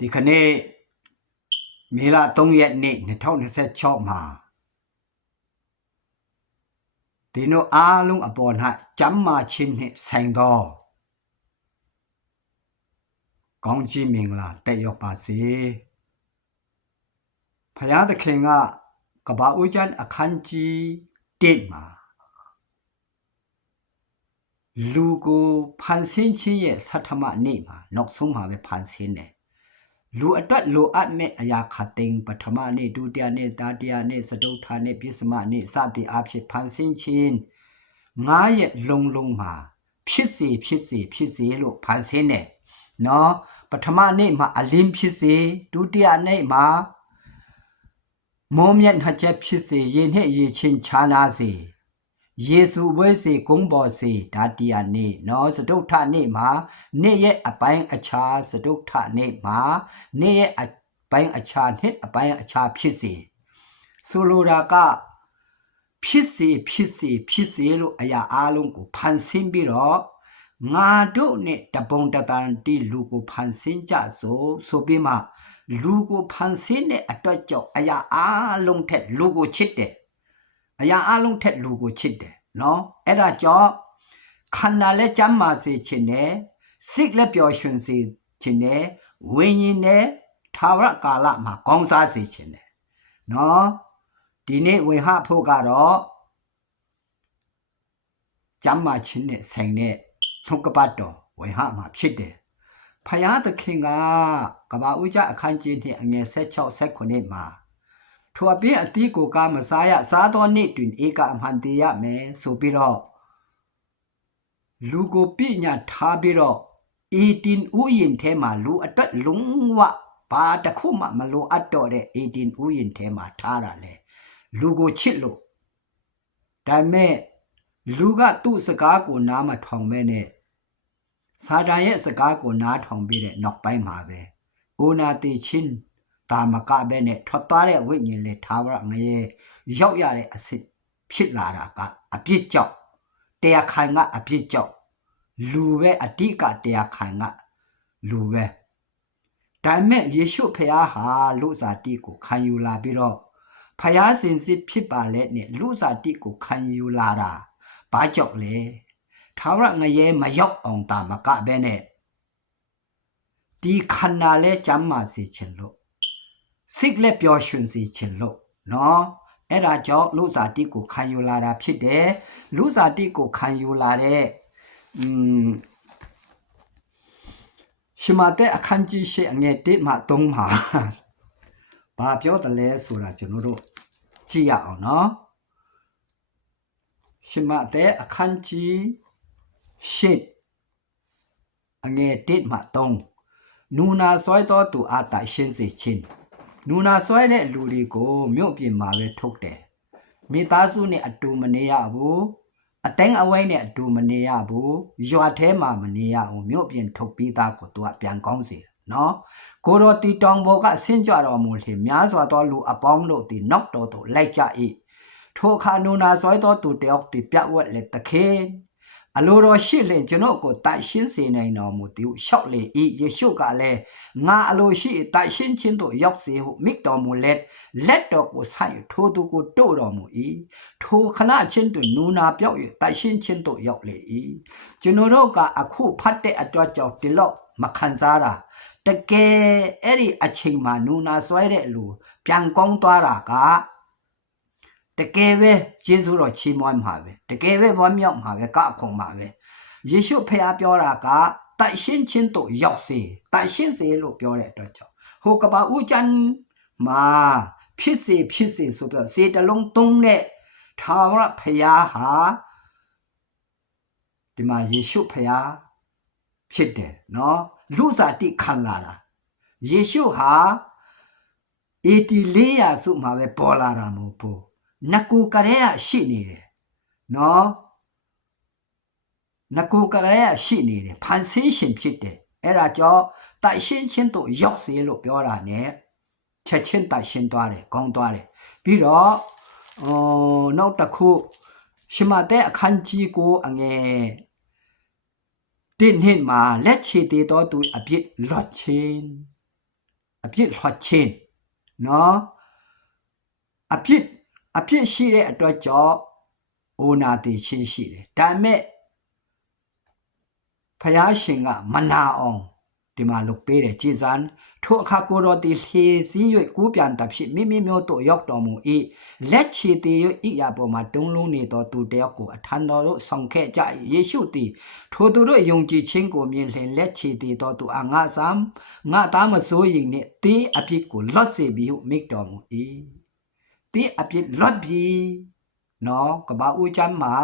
ဒီခနေ့မေလ3ရက်နေ့2026မှာဒီနိုအားလုံးအပေါ်၌ကျမ်းမာခြင်းနှင့်ဆိုင်သောကောင်းချီးမင်္ဂလာတက်ရောက်ပါစေဖယားသခင်ကကဘာဦးကျမ်းအခန်းကြီး1မှာလူကိုဖန်ဆင်းခြင်းရဲ့ဆဋ္ဌမနေ့မှာနောက်ဆုံးမှာပဲဖန်ဆင်းတယ်လူအတွက်လိုအပ်မဲ့အရာခတ်သိမ်းပထမနေ့ဒုတိယနေ့တတိယနေ့စတုတ္ထနေ့ပစ္စမနေ့စသည်အဖြစ်ဖန်ဆင်းခြင်း9ရက်လုံးမှာဖြစ်စေလို့ဖန်ဆင်းတယ်နော်ပထမနေ့မှာအလင်းဖြစ်စေဒုတိယနေ့မှာမိုးမြတ်နှချက်ဖြစ်စေရေနှင့်ရေချင်းခြားနာစေယေရှုဝဲစေဂုံးပေါ်စေတတိယနေ့နော်စတုတ္ထနေ့မှာနေ့ရဲ့အပိုင်းအခြားစတုတ္ထနေ့မှာနေ့ရဲ့အပိုင်းအခြားနှစ်အပိုင်းအခြားဖြစ်စေဆိုလိုတာကဖြစ်စေလို့အရာအလုံးကိုဖန်ဆင်းပြီးတော့ငါတို့နဲ့တပုံတတန်တီလူကိုဖန်ဆင်းကြဆိုပြီးမှလူကိုဖန်ဆင်းတဲ့အတွက်ကြောင့်အရာအလုံးထက်လူကိုချစ်တယ်အရာအလုံးထက်လူကိုချစ်တယ်နော်အဲ့ဒါကြောင့်ခန္ဓာလည်းကျမ်းမာစေခြင်းနဲ့စိတ်လည်းပျော်ရွှင်စေခြင်းနဲ့ဝိညာဉ်နဲ့သာဝရကာလမှာကောင်းစားစေခြင်းနဲ့နော်ဒီနေ့ဝေဟဖို့ကတော့ကျမ်းမာခြင်းနဲ့ဆိုင်တဲ့နှုတ်ကပတ်တော်ဝေဟမှာဖြစ်တယ်ဖယားသခင်ကကဘာဦးကျအခန်းကြီးနဲ့အငယ်16-19မှာထိုအပြည့်အတိကိုကမစားရစားသောနေ့တွင်ဧကအမှန်တရားမယ်ဆိုပြီးတော့လူကိုပြညာထားပြီးတော့18ဥယျာဉ်ထဲမှာလူအတွက်လုံးဝဘာတစ်ခုမှမလိုအပ်တော့တဲ့18ဥယျာဉ်ထဲမှာထားတာလေလူကိုချစ်လို့ဒါမဲ့လူကသူ့စကားကိုနားမထောင်မဲနဲ့စာတန်ရဲ့စကားကိုနားထောင်ပြီးတဲ့နောက်ပိုင်းမှာပဲအိုနာတိချင်းတာမကပဲနဲ့ထွက်သွားတဲ့ဝိညာဉ်လေထားရငရေရောက်ရတဲ့အစစ်ဖြစ်လာတာကအပြစ်ကြောင့်တရားခံကအပြစ်ကြောင့်လူပဲအတိကတရားခံကလူပဲဒါမဲ့ယေရှုဖခင်ဟာလူစားတိကိုခံယူလာပြီးတော့ဖခင်စင်စစ်ဖြစ်ပါလေနဲ့လူစားတိကိုခံယူလာတာဘာကြောင့်လဲထာဝရငရေမရောက်အောင်တာမကပဲနဲ့ဒီခန္ဓာလဲကျမ်းမာစေခြင်းလို့စိတ်လက်ပျော်ရွှင်စေခြင်းလို့နော်အဲ့ဒါကြောင့်လူစားတိကိုခံယူလာတာဖြစ်တယ်လူစားတိကိုခံယူလာတဲ့ရှမတဲ့အခန်းကြီးရှိအငယ်1မှ3မှာဘာပြောတယ်လဲဆိုတာကျွန်တော်တို့ကြည့်ရအောင်နော်ရှမတဲ့အခန်းကြီးရှိအငယ်1မှ3နူနာဆွဲတော်သူအတာရှင်းစေခြင်းနူနာဆွဲတဲ့လူတွေကိုမြို့ပြင်မှာပဲထုတ်တယ်မိသားစုနဲ့အတူမနေရဘူးအတိုင်းအဝိုင်းနဲ့အတူမနေရဘူးရွာထဲမှာမနေရဘူးမြို့ပြင်ထုတ်ပြီးသားကိုသူကပြန်ကောင်းစေနော်ကိုရောတီတောင်ဘောကဆင်းကြတော်မူလေများစွာသောလူအပေါင်းတို့သည်နောက်တော်သို့လိုက်ကြ၏ထိုအခါနူနာဆွဲသောသူတယောက်သည်ပြတ်ဝက်လေတခင်အလိုတော်ရှိလင်ကျွန်ုပ်ကိုတိုက်ရှင်းစေနိုင်တော်မူသည်ဟုလျှောက်လေ၏ယေရှုကလည်းငါအလိုရှိတိုက်ရှင်းခြင်းသို့ရောက်စေဟုမိတော်မူလက်တော်ကိုဆိုင်ထိုသူကိုတို့တော်မူ၏ထိုခဏချင်းတွင်နူနာပြောက်၍တိုက်ရှင်းခြင်းသို့ရောက်လေ၏ကျွန်တော်တို့ကအခုဖတ်တဲ့အတွက်ကြောင့်ဒီလောက်မခံစားတာတကယ်အဲ့ဒီအချိန်မှာနူနာဆွဲတဲ့လူပြန်ကောင်းသွားတာကတကယ်ပဲယေရှုတော်ချီးမွမ်းမှာပဲတကယ်ပဲဝမ်းမြောက်မှာပဲကခုံမှာပဲယေရှုဖခင်ပြောတာကတိုက်ရှင်းခြင်းတို့ရောက်စေတိုက်ရှင်းစေလို့ပြောတဲ့အတွက်ကြောင့်ဟိုကဘာဦးကျမ်းမှာဖြစ်စေဆိုပြီးစေတလုံးသုံးတဲ့ထာဝရဖခင်ဟာဒီမှာယေရှုဖခင်ဖြစ်တယ်နော်လူစားတိခံလာတာယေရှုဟာ84ရာစုမှာပဲပေါ်လာတာမဟုတ်ဘူးနကူကရဲရှိနေတယ်နော်နကူကရဲရှိနေတယ်ဖန်ဆင်းရှင်ဖြစ်တယ်အဲ့ဒါကြောင့်တိုက်ရှင်းခြင်းတို့ရောက်စေလို့ပြောတာ ਨੇ ချက်ချင်းတိုက်ရှင်းသွားတယ်ကောင်းသွားတယ်ပြီးတော့နောက်တစ်ခုရှမတဲ့အခန်းကြီးကိုအငယ်1နှစ်မှာလက်ချေသေးတော်သူအပြစ်လွတ်ခြင်း ပြစ်ထွက်ချင်းနော်အပြစ်ရှိတဲ့အတွက်ကြောင့်အိုနာတိချင်းရှိတယ်ဒါပေမဲ့ဖယားရှင်ကမနာအောင်ဒီမှာလုပ်ပေးတယ်ကြည်စံထိုအခါကိုတော်တီလှေစည်း၍ကူးပြန်တဖြစ်မိမိမျိုးတို့ရောက်တော်မူ၏လက်ချီတီ၍ဤရပေါ်မှာတုံးလုံးနေသောသူတယောက်ကိုအထံတော်တို့ဆောင်ခဲ့ကြယေရှုသည်ထိုသူတို့ယုံကြည်ခြင်းကိုမြင်လျင်လက်ချီတီသောသူငါသားမစိုးရင်နှင့်တင်းအပြစ်ကိုလွတ်စေပြီဟုမိတော်မူ၏တင်းအပြစ်လွတ်ပြီနော်ကဘာဦးချမ်းမှာ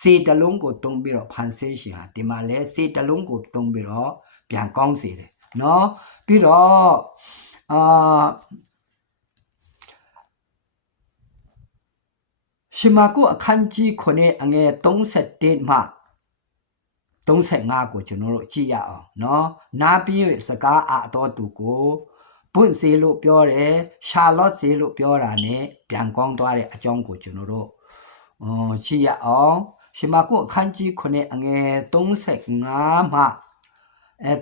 စေတလုံးကိုတုံးပြီးတော့ဖန်ဆင်းရှင်ဟာဒီမှာလဲစေတလုံးကိုတုံးပြီးတော့ပြန်ကောင်းစေတယ်နော်ပြီးတော့ရှမာကုအခန်းကြီး9အငယ်31မှ35ကိုကျွန်တော်တို့ကြည့်ရအောင်နော်နာပြီးစကားအတော်သူကိုပွင့်စေလို့ပြောတယ်ရှာလော့စေလို့ပြောတာ ਨੇ ပြန်ကောင်းသွားတဲ့အကြောင်းကိုကျွန်တော်တို့ကြည့်ရအောင်ရှမာကုအခန်းကြီး9အငယ်35မှ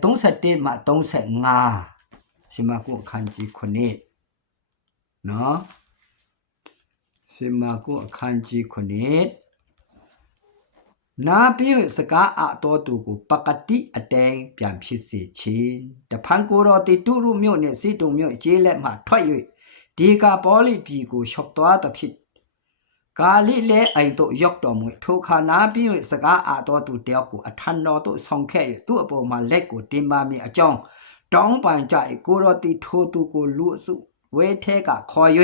31မှ35ရှမာကုအခန်းကြီး9နော်ရှမာကုအခန်းကြီး9နာပြီးစကားအတော်သူကိုပကတိအတိုင်ပြန်ဖြစ်စေခြင်းတဖန်ကိုတော်တီတုရုမြို့နှင့်စီတုံမြို့ကျေးလက်မှထွက်၍ဒီကပေါလိပြည်ကိုရှောက်သွားသဖြင့်ကာလိလဲအိမ်တို့ရောက်တော်မူထိုခါနာပြီးစကားအတော်သူတယောက်ကိုအထံတော်သို့ဆောင်ခဲ့၍သူ့အပေါ်မှာလက်ကိုတင်ပါမည်အကြောင်းတောင်းပန်ကြ၏ကိုတော်တီထိုသူကိုလူအစုဝဲထဲကခေါ်၍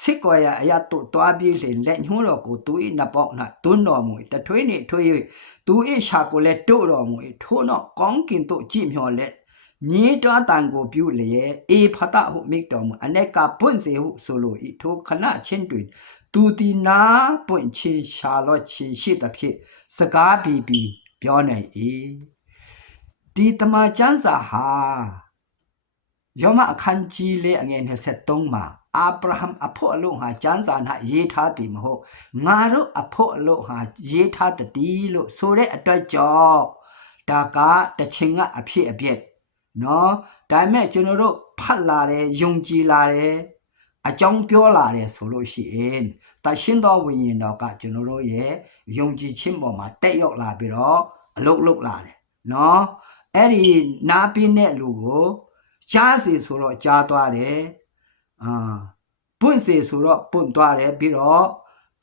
စစ်ကွာရအရတို့တွားပြေးလျင်လက်ညှိုးတော်ကိုသူ၏နှပေါက်၌တွန်းတော်မူတထွေးနှင့်ထွေး၍သူ၏ရှာကိုလည်းတို့တော်မူထို့နောက်ကောင်းကင်သို့ကြည့်မျှော်လက်ညေးတွားတန်ကိုပြုလျက်အေဖတဟုမိတော်မူအ내ကပွင့်စေဟုဆိုလို၏ထိုခဏချင်းတွင်သူဒီနာပွင့်ချင်းရှာလော့ချင်းရှိသဖြင့်စကားပြီးပြောနိုင်၏ဒီတမန်ကျမ်းစာဟာယောမအခန်းကြီးလေးအငယ်23မှာအာဗြဟံအဖို့အလို့ဟာကျမ်းစာ၌ရေးထားတယ်မဟုတ်ငါတို့အဖို့အလို့ဟာရေးထားတည်းလို့ဆိုတဲ့အတွက်ကြောင့်ဒါကတခြင်းကအဖြစ်အပျက်နော်ဒါပေမဲ့ကျွန်တော်တို့ဖတ်လာတယ်ယုံကြည်လာတယ်အကြောင်းပြောလာတယ်ဆိုလို့ရှိရင်တရှင်တော်ဝိညာဉ်တော်ကကျွန်တော်တို့ရဲ့ယုံကြည်ခြင်းပေါ်မှာတက်ရောက်လာပြီးတော့အလုတ်လုတ်လာတယ်နော်အဲ့ဒီနားပြီးတဲ့လူကိုကြားစီဆိုတော့ကြားသွားတယ်ပွင့်စီဆိုတော့ပွင့်သွားတယ်ပြီးတော့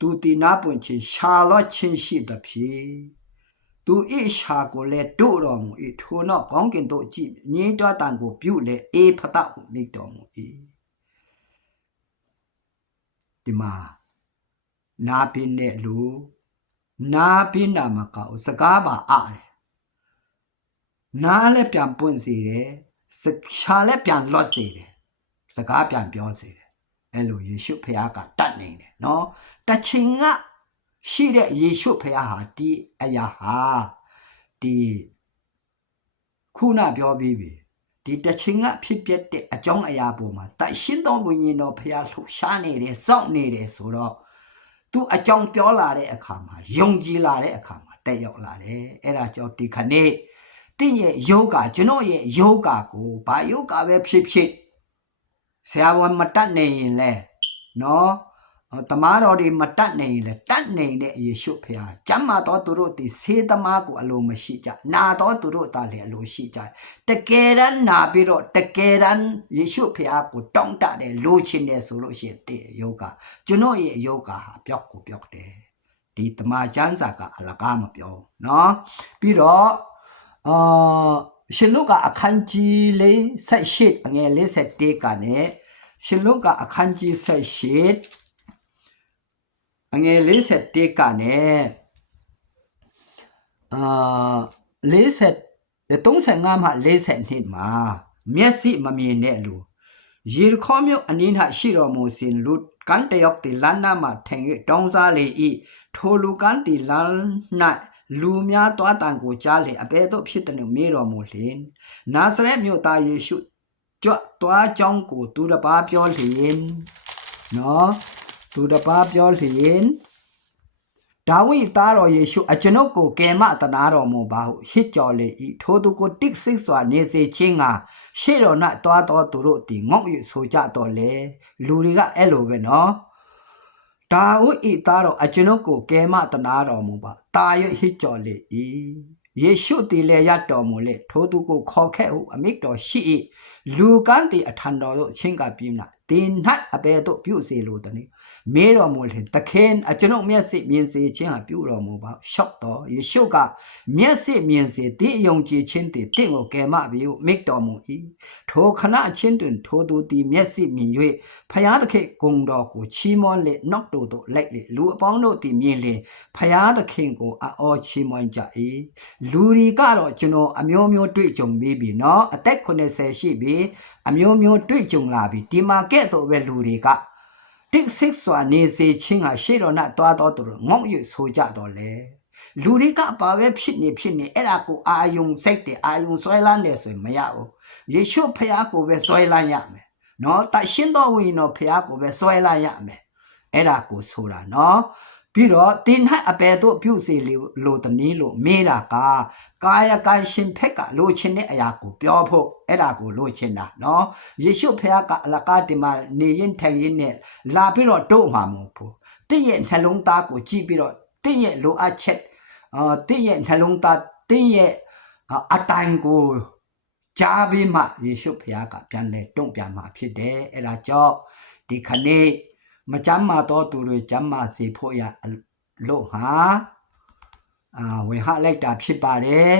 သူတီနာပွင့်ချင်းရှာလော့ချင်းရှိသဖြင့်သူဣရှာကိုလည်းတို့တော်မူ၏ထို့နောက်ကောင်းကင်သို့ကြည့်ညင်းတွားတန်ကိုပြုလေအေဖတဟုမိတော်မူ၏ဒီမှာနာပြင်းတဲ့လူနာပြင်းတာမကောက်စကားပါအားတယ်နားလည်းပြန်ပွင့်စေတယ်ရှာလည်းပြန်လွတ်စေတယ်စကားပြန်ပြောစေတယ်အဲ့လိုယေရှုဖခင်ကတတ်နေတယ်နော်တချင်ကရှိတဲ့ယေရှုဖခင်ဟာဒီအရာဟာဒီခုနပြောပြီးပြီဒီတချင်ကဖြစ်ပျက်တဲ့အကြောင်းအရာပေါ်မှာတရှင်တော်ဝိညာဉ်တော်ဖခင်လှူရှားနေတယ်စောင့်နေတယ်ဆိုတော့သူအကြောင်းပြောလာတဲ့အခါမှာယုံကြည်လာတဲ့အခါမှာတက်ရောက်လာတယ်အဲ့ဒါကြောင့်ဒီခနေ့တင်းရဲ့ယောဂကျွန်တော်ရဲ့ယောဂကိုဘာယောဂပဲဖြစ်ဆရာဝန်မတတ်နေရင်လဲနော်တမားတော်တွေမတတ်နေရင်လဲတတ်နေတဲ့ယေရှုဖခင်ကျမ်းမာတော်သူတို့ဒီဆေးသမားကိုအလိုမရှိကြနာတော်သူတို့တာလည်းအလိုရှိကြတကယ်တမ်းနာပြီးတော့တကယ်တမ်းယေရှုဖခင်ကိုတောင်းတတယ်လိုချင်တယ်ဆိုလို့ရှိရင်တဲ့ယောဂကျွန်တော်ရဲ့ယောဂဟာပျောက်ကိုပျောက်တယ်ဒီတမားကျမ်းစာကအလကားမပြောနော်ပြီးတော့ရှင်လုကာအခန်းကြီး48အငယ်51ကနေရှင်လုကာအခန်းကြီး48အငယ်51ကနေ35မှ42မှာမျက်စိမမြင်တဲ့လူယေရခေါမြို့အနီး၌ရှိတော်မူစဉ်လူကန်းတယောက်တည်လမ်းနားမှထိုင်၍တောင်းစားလေ၏ထိုလူကန်းတည်လမ်း၌လူများတွားတန်ကိုကြားလေအဘယ်သို့ဖြစ်တယ်မေးတော်မူလျင်နာဇရက်မြို့သားယေရှုကြွတွားကြောင်းကိုသူတစ်ပါးပြောလျင်နော်သူတစ်ပါးပြောလျင်ဒါဝိသားတော်ယေရှုအကျွန်ုပ်ကိုကယ်မတနာတော်မူပါဟုဟစ်ကြော်လေ၏ထိုသူကိုတစ်ဆစ်စွာနေစေခြင်းက ရှေ့တော်၌တွားတော်သူတို့ဒီငေါ့ယူဆိုကြတော့လေလူတွေကအဲ့လိုပဲနော်ဒါဝိဤသားတော်အကျွန်ုပ်ကိုကဲမတနာတော်မူပါတာရွဟိကြော်လေဤယေရှုတည်လေရတော်မူလေထိုသူကိုခေါ်ခဲ့ဟုအမိတော်ရှိ၏လူကန်းတီအထံတော်သို့ချင်းကပြင်းလာတင်၌အဘယ်သို့ပြုစေလိုတည်းမေးတော်မူလျင်တခင်အကျွန်ုပ်မျက်စိမြင်စေခြင်းဟာပြုတော်မူပါရှော့တော်ယေရှုကမျက်စိမြင်စေတင့်ယုံကြည်ခြင်းတင့်ကိုကယ်မပြီးဟုမိတော်မူ၏ထိုခဏချင်းတွင်ထိုသူသည်မျက်စိမြင်၍ဖယားသခင်ဂုံတော်ကိုချီးမွမ်းလေနောက်တို့သို့လိုက်လေလူအပေါင်းတို့သည်မြင်လေဖယားသခင်ကိုအော်ချီးမွမ်းကြ၏လူတွေကတော့ကျွန်တော်အမျိုးမျိုးတွေ့ကြုံပြီးပြီနော်အသက်80ရှိပြီအမျိုးမျိုးတွေ့ကြုံလာပြီဒီမှာကဲ့သို့ပဲလူတွေကတစ်စစ်စွာနေစေခြင်းဟာရှေ့တော်၌တွားတော်သူငေါ့ရွဆိုကြတော့လေလူတွေကပါပဲဖြစ်နေအဲ့ဒါကိုအာယုံစိတ်တယ်အာယုံဆွဲလန်းတယ်ဆိုရင်မရဘူးယေရှုဖခင်ကိုပဲဆွဲလန်းရမယ်နော်တရှင်တော်ဝိညာဉ်တော်ဖခင်ကိုပဲဆွဲလန်းရမယ်အဲ့ဒါကိုဆိုတာနော်ပြီးတော့တင်ဟအပေတို့ပြုစီလို့တနည်းလို့မေးတာကကာယကံရှင်ဖက်ကလိုချင်တဲ့အရာကိုပြောဖို့အဲ့ဒါကိုလိုချင်တာနော်ယေရှုဖခင်ကအလကားဒီမှာနေရင်ထိုင်ရင်နဲ့လာပြီးတော့တို့မှာမဟုတ်ဘူးတင့်ရဲ့နှလုံးသားကိုကြည့်ပြီးတော့တင့်ရဲ့လိုအပ်ချက်တင့်ရဲ့နှလုံးသားတင့်ရဲ့အတိုင်းကိုကြားပြီးမှယေရှုဖခင်ကပြန်လဲတုံ့ပြန်မှာဖြစ်တယ်အဲ့ဒါကြောင့်ဒီခနေ့မကြမ်းမာတော့သူတွေကြမ်းမာစေဖို့ရလို့ဟာဝေဟလိုက်တာဖြစ်ပါတယ်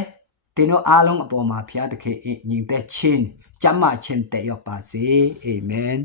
တင်းတို့အားလုံးအပေါ်မှာဖခင်သခင်ညီသက်ချင်းကြမ်းမာခြင်းတည်ရောက်ပါစေအာမင်